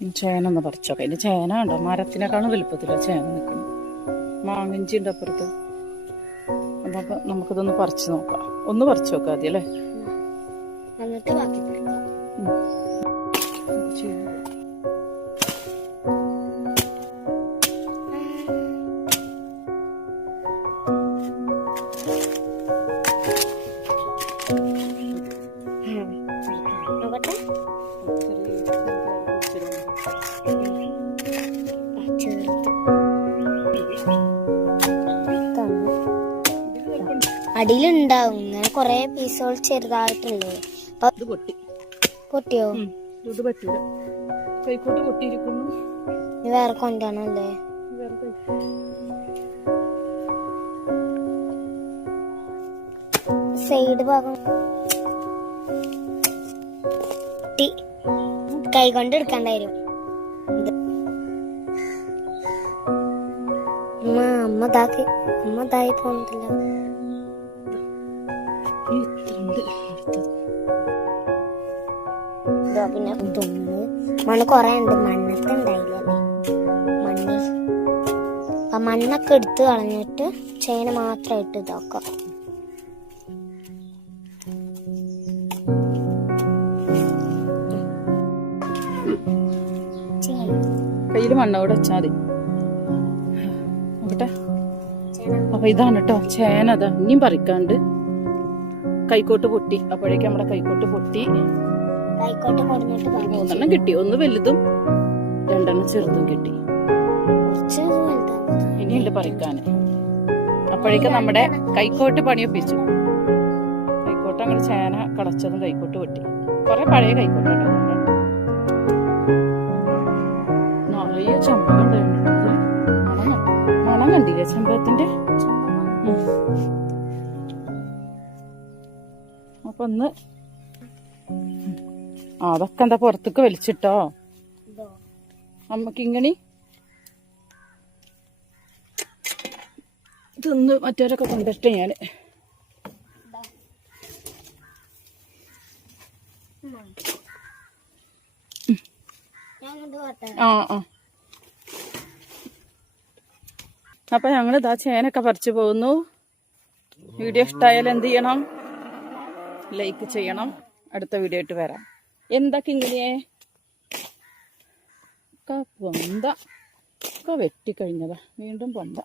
ചേന ഒന്ന് പറിച്ചോക്കെ ഇനി ചേന ഉണ്ടോ? മരത്തിനേക്കാളും വലുപ്പത്തില്ല ചേന നിൽക്കുന്നു മാങ്ങിഞ്ചി ഉണ്ട് അപ്പുറത്ത്. അപ്പൊ അപ്പൊ നമുക്കിതൊന്ന് പറിച്ചു നോക്കാം. ഒന്ന് പറിച്ചു നോക്കാം ആദ്യം അല്ലേ? എന്നിട്ട് ബാക്കി അടിയിലുണ്ടാവും. ഇങ്ങനെ കൊറേ പീസുകൾ ചെറുതായിട്ടുണ്ട്. ഇത് പൊട്ടി. പൊട്ടിയോ? ഇത് പറ്റൂല. കൈക്കോട്ട് പൊട്ടിയിരിക്കുന്നു. ഇനി വേറെ കൊണ്ടാണല്ലേ സൈഡ് ഭാഗം. കൈ കൊണ്ട് എടുക്കണ്ടായിരുന്നു ഇത്. അമ്മ അമ്മ താക്കി അമ്മ തായി പോകുന്നില്ല ഇതാ പിന്നെ തുമ്മ് മണ്ണ് കൊറേ ഉണ്ട്. മണ്ണൊക്കെ ഉണ്ടായില്ലേ മണ്ണ്. ആ മണ്ണൊക്കെ എടുത്ത് കളഞ്ഞിട്ട് ചേന മാത്രമായിട്ട് ഇതാക്കാം. കയ്യിൽ മണ്ണോടെ വെച്ചാൽ മതി. നോക്കട്ടെ. ചേന. അപ്പൊ ഇതാണ് കേട്ടോ ചേന അതാ. ഇനിയും പറിക്കാണ്ട്. കൈക്കോട്ട് പൊട്ടി. അപ്പോഴേക്കും നമ്മുടെ കൈക്കോട്ട് പൊട്ടി. കൈക്കോട്ട് മൂന്നെണ്ണം കിട്ടി. ഒന്ന് വലുതും രണ്ടെണ്ണം ചെറുതും കിട്ടി. ഇനിയുണ്ട് പറിക്കാന്. അപ്പോഴേക്കും നമ്മുടെ കൈക്കോട്ട് പണിയൊപ്പിച്ചു കൈക്കോട്ട് അങ്ങനെ ചേന കളച്ചതും കൈക്കോട്ട് പൊട്ടി. കുറെ പഴയ കൈക്കോട്ടാണ് നിറയെ ചമ്പ ഇതിൽ. മണം കണ്ടോ? മണം കണ്ടില്ലേ ചമ്പകത്തിന്റെ അപ്പൊ ഒന്ന് ആ അതൊക്കെ എന്താ പുറത്തേക്ക് വലിച്ചിട്ടോ? അമ്മയ്ക്ക് ഇങ്ങനെ ഇതൊന്ന് മറ്റവരൊക്കെ കൊണ്ടിട്ട് ഞാൻ ആ ആ. അപ്പൊ ഞങ്ങൾ ഇതാ ചേനൊക്കെ പറിച്ചു പോകുന്നു. വീഡിയോ ഇഷ്ടമായാൽ എന്ത് ചെയ്യണം? ലൈക്ക് ചെയ്യണം. അടുത്ത വീഡിയോ ആയിട്ട് വരാം. എന്തൊക്കെ ഇങ്ങനെയേ ഒക്കെ പൊന്ത. ഒക്കെ വെട്ടിക്കഴിഞ്ഞതാ വീണ്ടും പൊന്ത.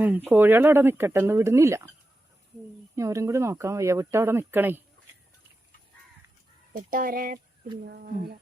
ഉം കോഴികൾ അവിടെ നിക്കട്ടെ. എന്ന് വിടുന്നില്ല. ഞാനും ഓരും കൂടി നോക്കാൻ വയ്യ. വിട്ടവിടെ നിക്കണേ. വിട്ടവരെ പിന്നെ